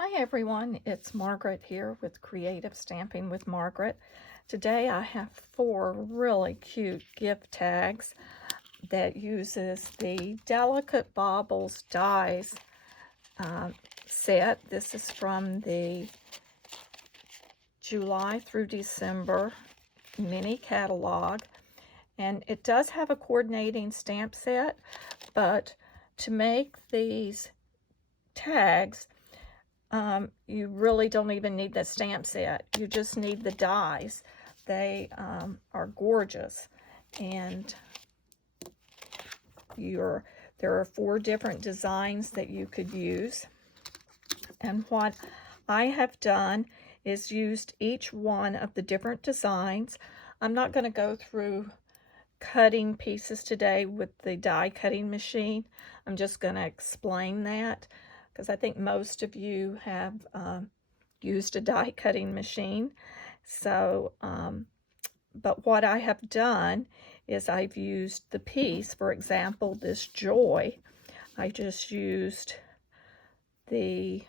Hi everyone, it's Margaret here with Creative Stamping with Margaret. Today I have 4 really cute gift tags that uses the Delicate Baubles Dies set. This is from the July through December mini catalog, and it does have a coordinating stamp set, but to make these tags you really don't even need the stamp set. You just need the dies. They are gorgeous, and there are 4 different designs that you could use. And what I have done is used each one of the different designs. I'm not going to go through cutting pieces today with the die cutting machine. I'm just going to explain that, because I think most of you have used a die cutting machine. So, but what I have done is I've used the piece, for example, this Joy. I just used the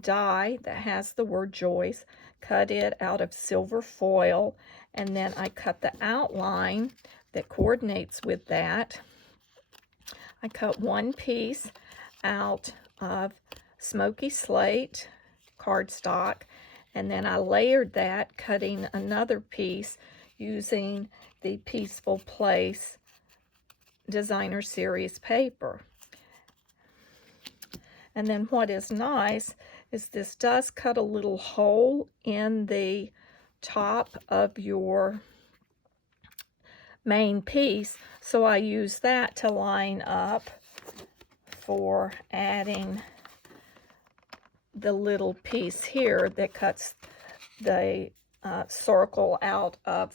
die that has the word Joyce, cut it out of silver foil, and then I cut the outline that coordinates with that. I cut one piece out of Smoky Slate cardstock, and then I layered that, cutting another piece using the Peaceful Place Designer Series paper. And then what is nice is this does cut a little hole in the top of your main piece, so I use that to line up for adding the little piece here that cuts the circle out of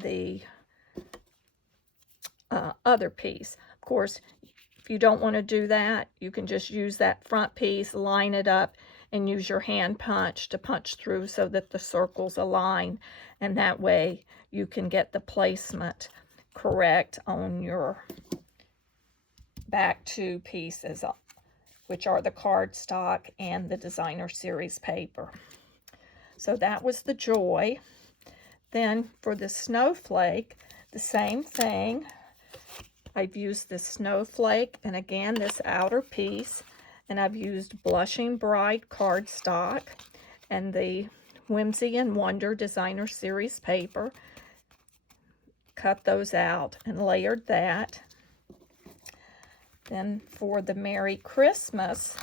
the other piece. Of course, if you don't want to do that, you can just use that front piece, line it up, and use your hand punch to punch through so that the circles align, and that way you can get the placement correct on your back 2 pieces, which are the cardstock and the Designer Series paper. So that was the Joy. Then for the Snowflake, the same thing. I've used the Snowflake, and again, this outer piece, and I've used Blushing Bright cardstock and the Whimsy and Wonder Designer Series paper. Cut those out and layered that. Then for the Merry Christmas,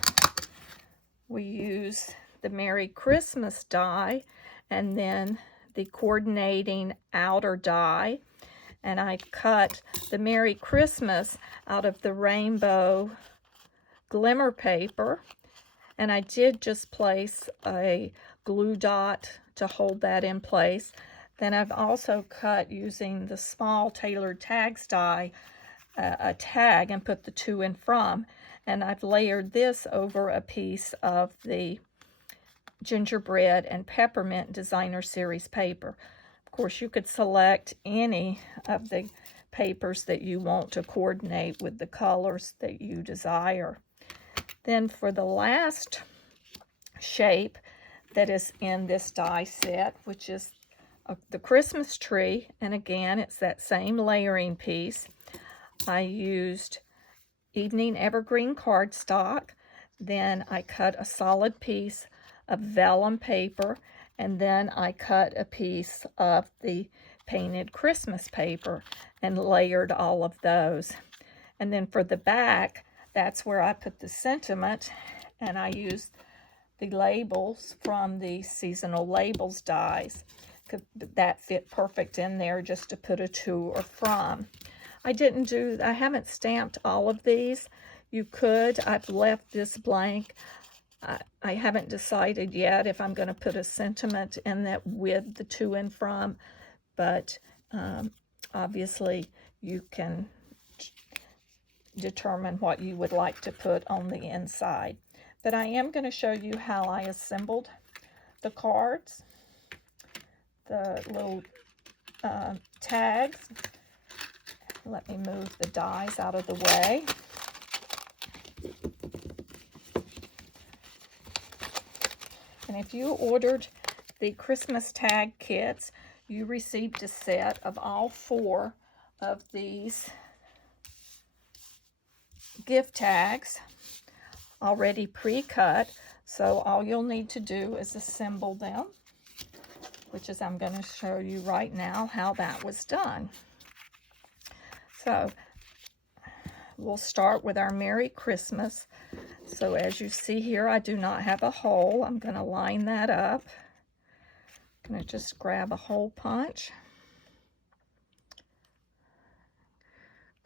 we use the Merry Christmas die and then the coordinating outer die. And I cut the Merry Christmas out of the rainbow Glimmer paper. And I did just place a glue dot to hold that in place. Then I've also cut, using the small tailored tags die, a tag and put the to and from. And I've layered this over a piece of the Gingerbread and Peppermint Designer Series paper. Of course, you could select any of the papers that you want to coordinate with the colors that you desire. Then for the last shape that is in this die set, which is the Christmas tree, and again, it's that same layering piece. I used Evening Evergreen cardstock, then I cut a solid piece of vellum paper, and then I cut a piece of the painted Christmas paper and layered all of those. And then for the back, that's where I put the sentiment, and I used the labels from the Seasonal Labels dies. That fit perfect in there just to put a to or from. I haven't stamped all of these. You could. I've left this blank. I haven't decided yet if I'm going to put a sentiment in that with the to and from, but obviously you can determine what you would like to put on the inside. But I am going to show you how I assembled the cards, the little tags. Let me move the dies out of the way. And if you ordered the Christmas tag kits, you received a set of all 4 of these gift tags already pre-cut. So all you'll need to do is assemble them, which is I'm going to show you right now how that was done. So we'll start with our Merry Christmas. So as you see here, I do not have a hole. I'm going to line that up. I'm going to just grab a hole punch.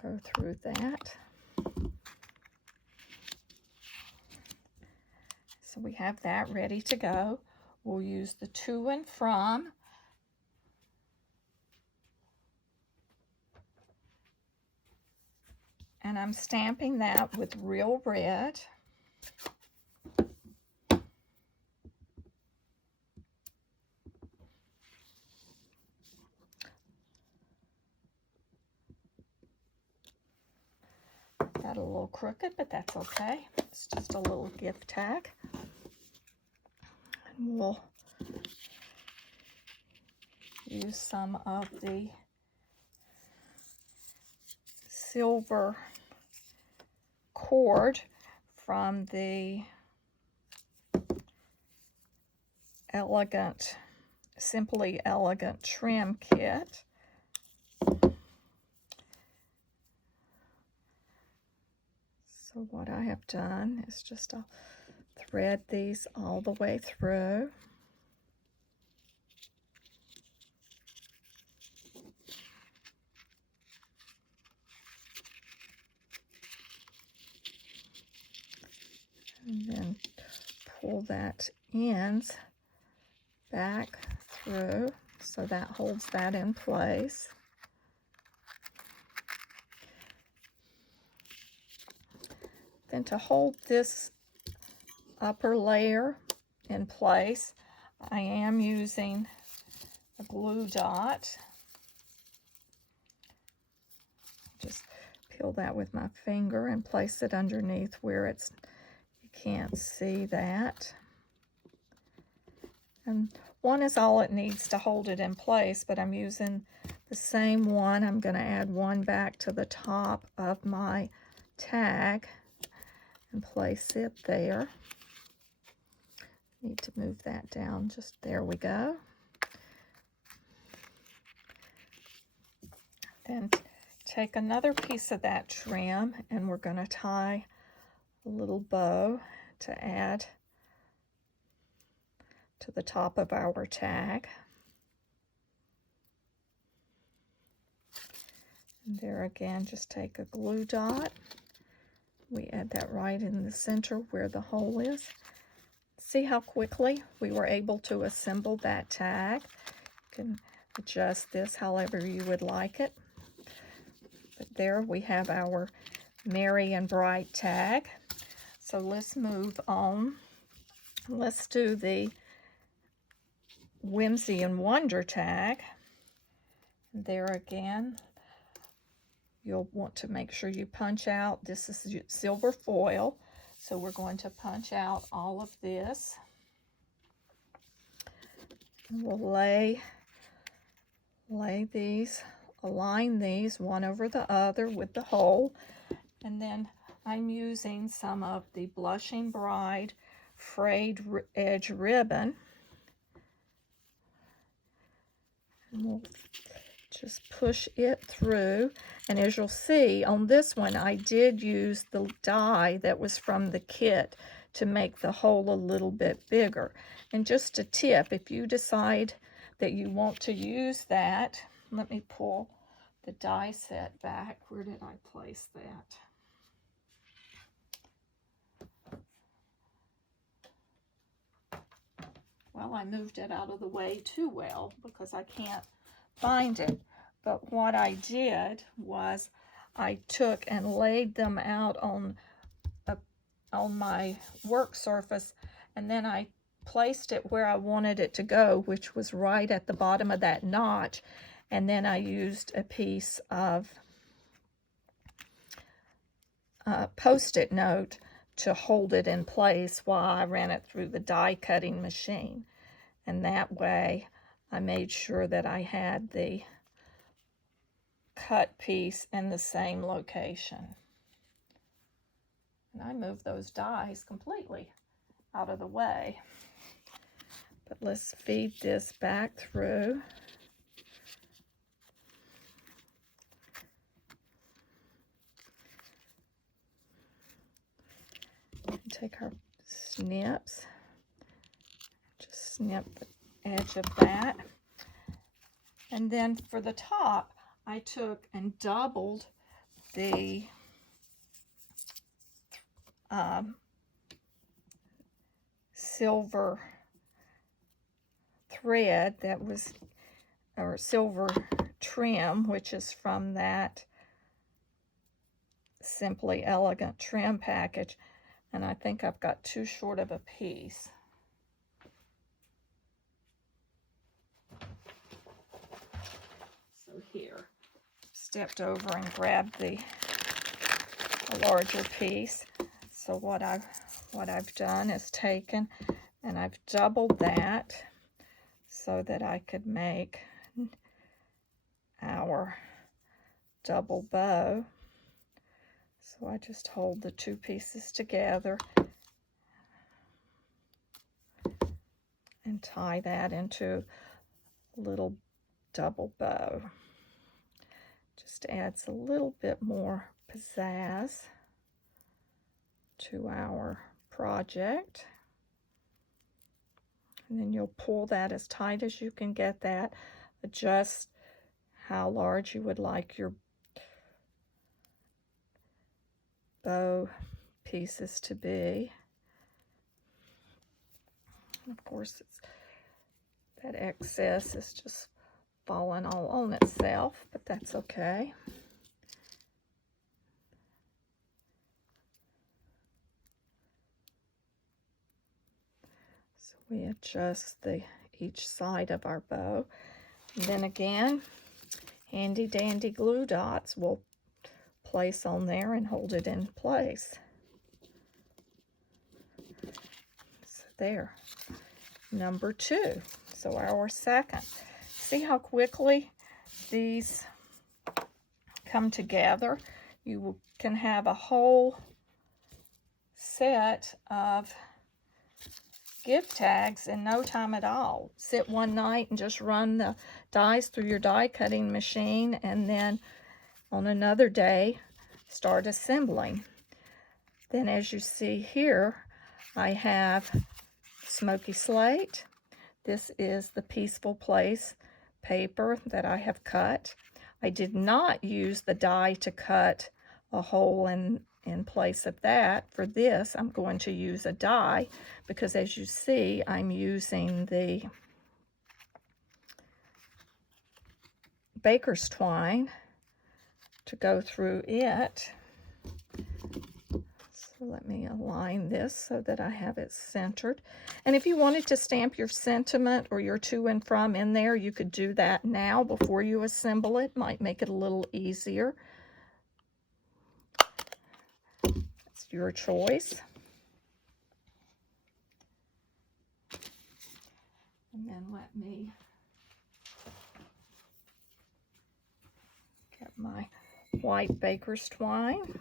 Go through that. So we have that ready to go. We'll use the to and from. And I'm stamping that with real red. Got a little crooked, but that's okay. It's just a little gift tag. And we'll use some of the silver cord from the Simply Elegant trim kit. So what I have done is just I'll thread these all the way through. And then pull that ends back through so that holds that in place. Then to hold this upper layer in place, I am using a glue dot. Just peel that with my finger and place it underneath where it's you can't see that. And one is all it needs to hold it in place, but I'm using the same one. I'm going to add one back to the top of my tag and place it there. Need to move that down. Just there we go. Then take another piece of that trim and we're going to tie a little bow to add to the top of our tag. And there again, just take a glue dot. We add that right in the center where the hole is. See how quickly we were able to assemble that tag. You can adjust this however you would like it. But there we have our Merry and Bright tag. So let's move on. Let's do the Whimsy and Wonder tag. There again, you'll want to make sure you punch out. This is silver foil, so we're going to punch out all of this. And we'll lay these, align these one over the other with the hole, and then I'm using some of the Blushing Bride frayed edge ribbon. And we'll just push it through. And as you'll see on this one, I did use the die that was from the kit to make the hole a little bit bigger. And just a tip, if you decide that you want to use that, let me pull the die set back. Where did I place that? Well, I moved it out of the way too well because I can't find it. But what I did was I took and laid them out on my work surface, and then I placed it where I wanted it to go, which was right at the bottom of that notch. And then I used a piece of Post-it note to hold it in place while I ran it through the die cutting machine. And that way I made sure that I had the cut piece in the same location. And I moved those dies completely out of the way. But let's feed this back through. Take our snips, just snip the edge of that. And then for the top, I took and doubled the silver thread that was, or silver trim, which is from that Simply Elegant trim package. And I think I've got too short of a piece. So here, stepped over and grabbed a larger piece. So what I've done is taken and I've doubled that so that I could make our double bow. So I just hold the two pieces together and tie that into a little double bow. Just adds a little bit more pizzazz to our project. And then you'll pull that as tight as you can get that. Adjust how large you would like your bow pieces to be. And of course, that excess is just falling all on itself, but that's okay. So we adjust each side of our bow. And then again, handy dandy glue dots will place on there and hold it in place. So there, number 2. So our second. See how quickly these come together? You can have a whole set of gift tags in no time at all. Sit one night and just run the dies through your die cutting machine, and then on another day start assembling. Then as you see here, I have Smoky Slate. This is the Peaceful Place paper that I have cut. I did not use the die to cut a hole in place of that. For this, I'm going to use a die because as you see, I'm using the baker's twine to go through it. So let me align this so that I have it centered. And if you wanted to stamp your sentiment or your to and from in there, you could do that now before you assemble it. Might make it a little easier. It's your choice. And then let me get my white baker's twine.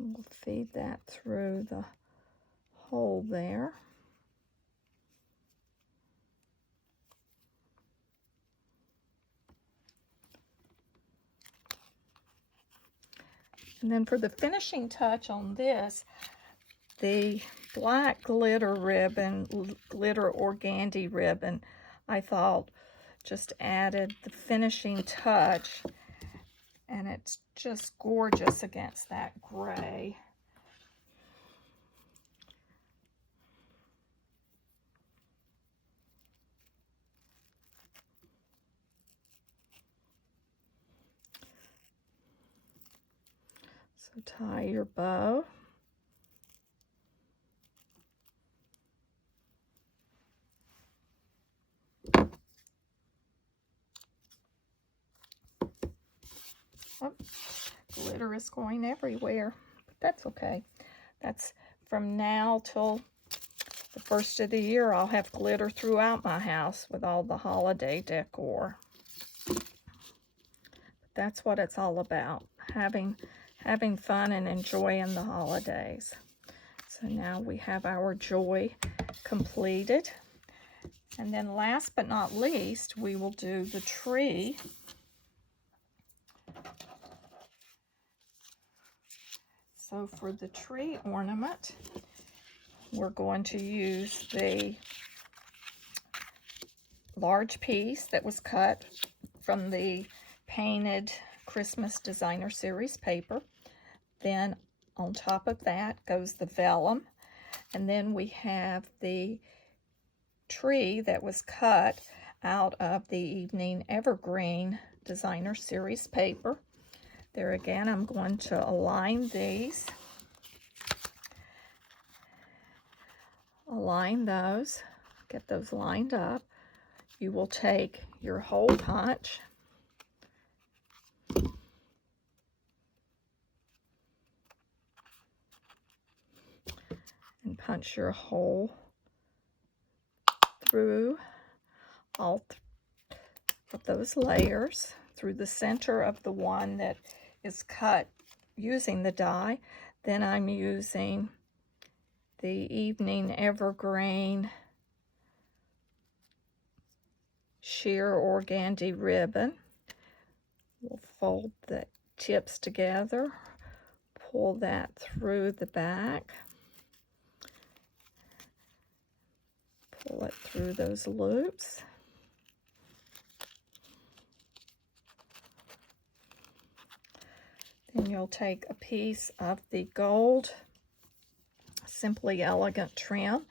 We'll feed that through the hole there. And then for the finishing touch on this, the black glitter ribbon, glitter organdy ribbon, I thought just added the finishing touch, and it's just gorgeous against that gray. tie your bow. Oh, glitter is going everywhere, but that's okay. That's from now till the first of the year. I'll have glitter throughout my house with all the holiday decor. But that's what it's all about, having fun and enjoying the holidays. So now we have our joy completed. And then last but not least, we will do the tree. So for the tree ornament, we're going to use the large piece that was cut from the painted Christmas Designer Series paper. Then on top of that goes the vellum. And then we have the tree that was cut out of the Evening Evergreen Designer Series paper. There again, I'm going to align these. Align those, get those lined up. You will take your hole punch and punch your hole through all of those layers, through the center of the one that is cut using the die. Then I'm using the Evening Evergreen sheer organdy ribbon. We'll fold the tips together, pull that through the back, pull it through those loops. Then you'll take a piece of the gold Simply Elegant trim,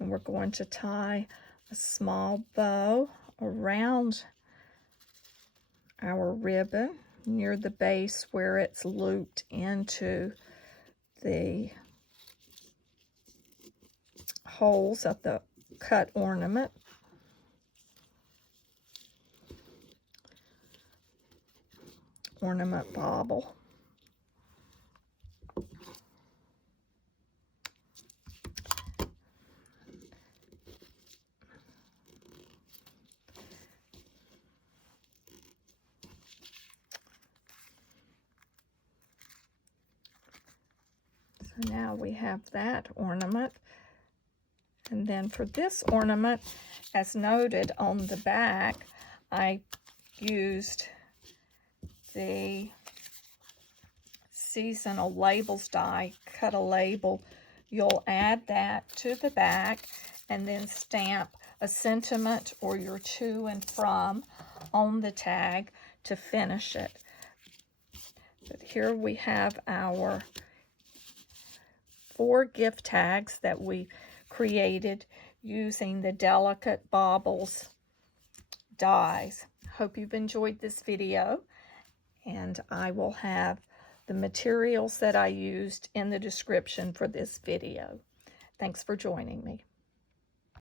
and we're going to tie a small bow around our ribbon near the base where it's looped into the holes of the cut ornament. Ornament bauble. So now we have that ornament. And then for this ornament, as noted on the back, I used the seasonal labels die, cut a label. You'll add that to the back and then stamp a sentiment or your to and from on the tag to finish it. But here we have our 4 gift tags that we created using the Delicate Baubles dies. Hope you've enjoyed this video, and I will have the materials that I used in the description for this video. Thanks for joining me.